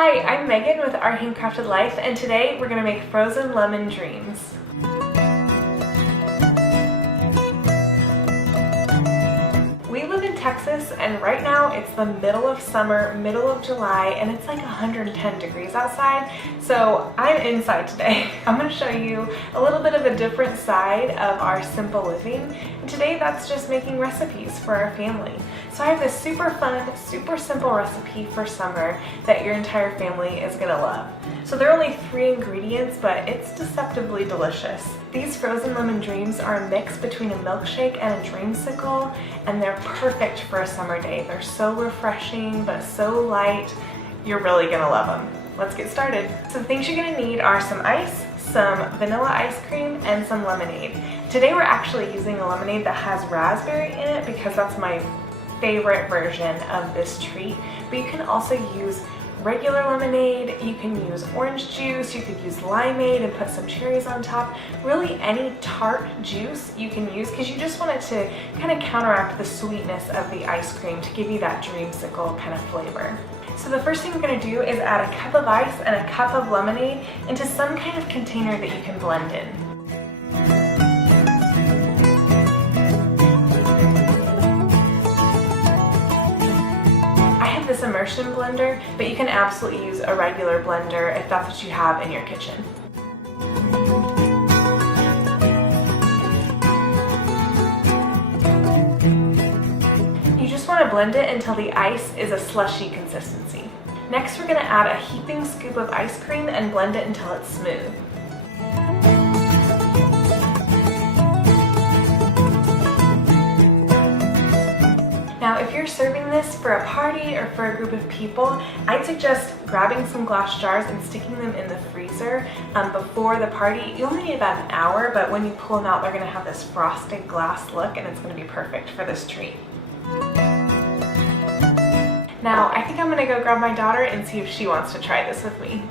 Hi, I'm Megan with Our Handcrafted Life, and today we're going to make frozen lemon dreams. We live in Texas, and right now it's the middle of summer, middle of July, and it's like 110 degrees outside, so I'm inside today. I'm going to show you a little bit of a different side of our simple living, and today that's just making recipes for our family. So I have this super fun, super simple recipe for summer that your entire family is going to love. So there are only 3 ingredients, but it's deceptively delicious. These frozen lemon dreams are a mix between a milkshake and a dreamsicle, and they're perfect for a summer day. They're so refreshing, but so light. You're really gonna love them. Let's get started. So the things you're gonna need are some ice, some vanilla ice cream, and some lemonade. Today we're actually using a lemonade that has raspberry in it because that's my favorite version of this treat, but you can also use regular lemonade, you can use orange juice, you could use limeade and put some cherries on top. Really any tart juice you can use because you just want it to kind of counteract the sweetness of the ice cream to give you that dreamsicle kind of flavor. So the first thing we're going to do is add a cup of ice and a cup of lemonade into some kind of container that you can blend in. This immersion blender, but you can absolutely use a regular blender if that's what you have in your kitchen. You just want to blend it until the ice is a slushy consistency. Next, we're going to add a heaping scoop of ice cream and blend it until it's smooth. Now, if you're serving this for a party or for a group of people, I'd suggest grabbing some glass jars and sticking them in the freezer before the party. You only need about an hour, but when you pull them out, they're going to have this frosted glass look, and it's going to be perfect for this treat. Now, I think I'm going to go grab my daughter and see if she wants to try this with me.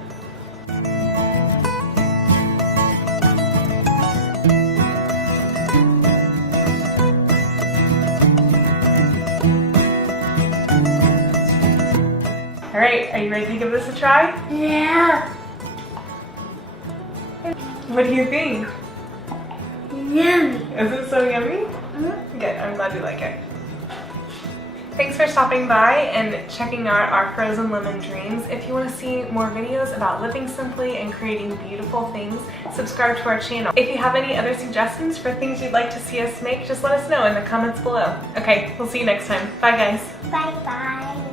All right, are you ready to give this a try? Yeah. What do you think? Yummy. Is it so yummy? Mm-hmm. Good, I'm glad you like it. Thanks for stopping by and checking out our frozen lemon dreams. If you want to see more videos about living simply and creating beautiful things, subscribe to our channel. If you have any other suggestions for things you'd like to see us make, just let us know in the comments below. Okay, we'll see you next time. Bye guys. Bye bye.